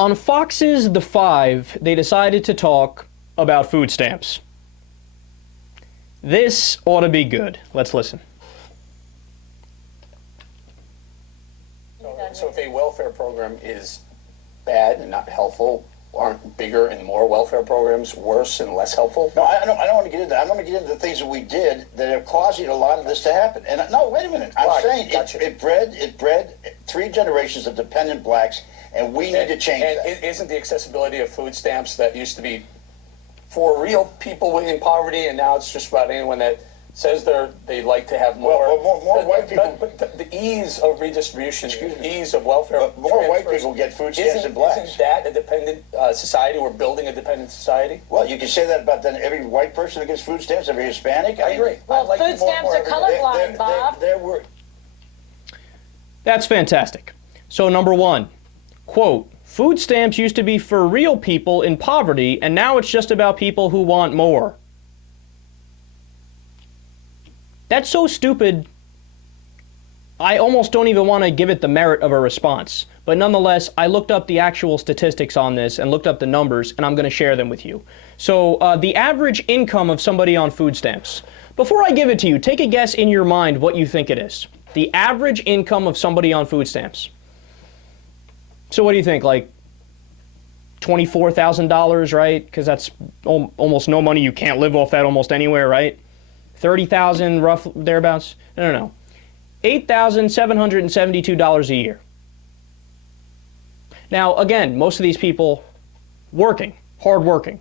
On Fox's The Five, they decided to talk about food stamps. This ought to be good. Let's listen. So if a welfare program is bad and not helpful, aren't bigger and more welfare programs worse and less helpful? No, I don't want to get into that. I want to get into the things that we did that are causing a lot of this to happen. And no, wait a minute. I'm saying it bred 3 generations of dependent blacks, and we need to change that. And isn't the accessibility of food stamps that used to be for real people in poverty, and now it's just about anyone that says they like to have more. Well, more white people. But the ease of redistribution, ease of welfare. But more white people get food stamps than blacks. Isn't that a dependent society? We're building a dependent society. Well, you can say that about then every white person that gets food stamps, every Hispanic. I agree. Well, food stamps are colorblind, Bob. That's fantastic. So number one, quote, food stamps used to be for real people in poverty, and now it's just about people who want more. That's so stupid, I almost don't even want to give it the merit of a response. But nonetheless, I looked up the actual statistics on this and looked up the numbers, and I'm going to share them with you. So the average income of somebody on food stamps. Before I give it to you, take a guess in your mind what you think it is. The average income of somebody on food stamps. So what do you think, like $24,000, right? Because that's almost no money. You can't live off that almost anywhere, right? 30,000, rough thereabouts. No. $8,772 a year. Now, again, most of these people working, hard working.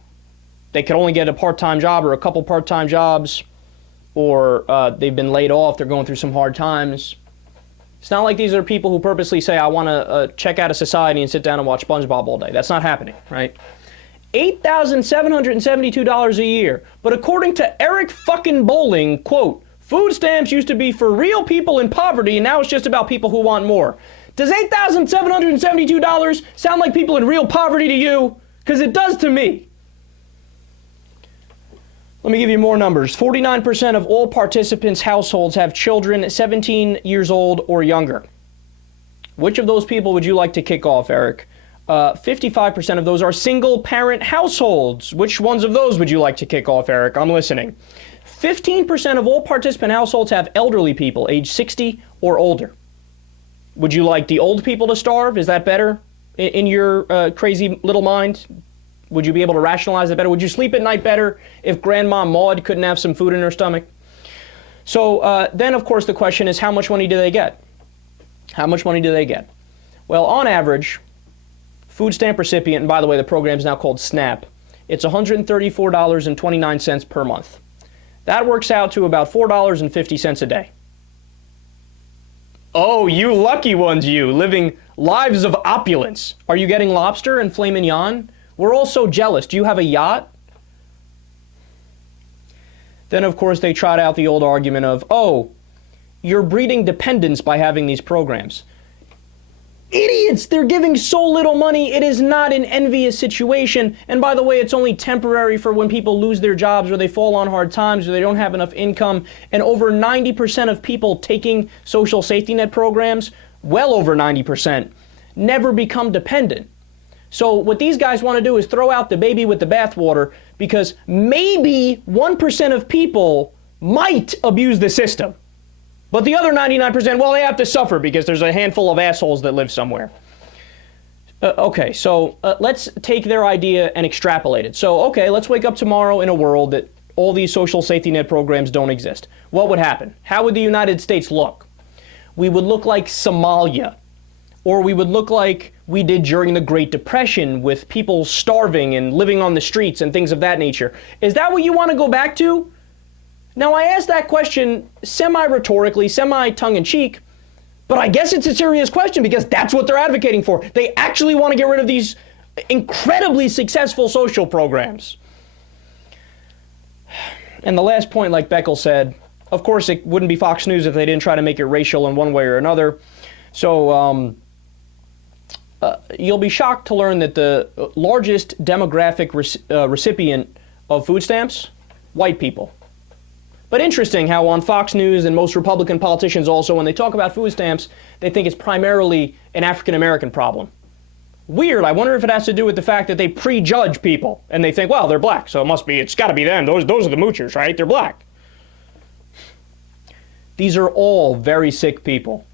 They could only get a part-time job or a couple part-time jobs, or they've been laid off, they're going through some hard times. It's not like these are people who purposely say, I want to check out of society and sit down and watch SpongeBob all day. That's not happening, right? $8,772 a year. But according to Eric fucking Bolling, quote, food stamps used to be for real people in poverty, and now it's just about people who want more. Does $8,772 sound like people in real poverty to you? Because it does to me. Let me give you more numbers. 49% of all participants' households have children 17 years old or younger. Which of those people would you like to kick off, Eric? 55% of those are single-parent households. Which ones of those would you like to kick off, Eric? I'm listening. 15% of all participant households have elderly people, age 60 or older. Would you like the old people to starve? Is that better in your crazy little mind? Would you be able to rationalize it better? Would you sleep at night better if Grandma Maud couldn't have some food in her stomach? So then, of course, the question is, how much money do they get? How much money do they get? Well, on average, food stamp recipient, and by the way, the program is now called SNAP, it's $134.29 per month. That works out to about $4.50 a day. Oh, you lucky ones, you, living lives of opulence. Are you getting lobster and filet mignon? We're all so jealous. Do you have a yacht? Then, of course, they trot out the old argument of, oh, you're breeding dependence by having these programs. Idiots! They're giving so little money, it is not an envious situation. And by the way, it's only temporary for when people lose their jobs or they fall on hard times or they don't have enough income. And over 90% of people taking social safety net programs, well over 90%, never become dependent. So what these guys want to do is throw out the baby with the bathwater because maybe 1% of people might abuse the system. But the other 99%, well, they have to suffer because there's a handful of assholes that live somewhere. Okay, so let's take their idea and extrapolate it. So, okay, let's wake up tomorrow in a world that all these social safety net programs don't exist. What would happen? How would the United States look? We would look like Somalia. Or we would look like we did during the Great Depression with people starving and living on the streets and things of that nature. Is that what you want to go back to? Now, I asked that question semi-rhetorically, semi-tongue-in-cheek, but I guess it's a serious question because that's what they're advocating for. They actually want to get rid of these incredibly successful social programs. And the last point, like Beckel said, of course it wouldn't be Fox News if they didn't try to make it racial in one way or another. So you'll be shocked to learn that the largest demographic recipient of food stamps, white people. But interesting how on Fox News and most Republican politicians also, when they talk about food stamps, they think it's primarily an African-American problem. Weird. I wonder if it has to do with the fact that they prejudge people and they think, well, they're black, so it's got to be them. Those are the moochers, right? They're black. These are all very sick people.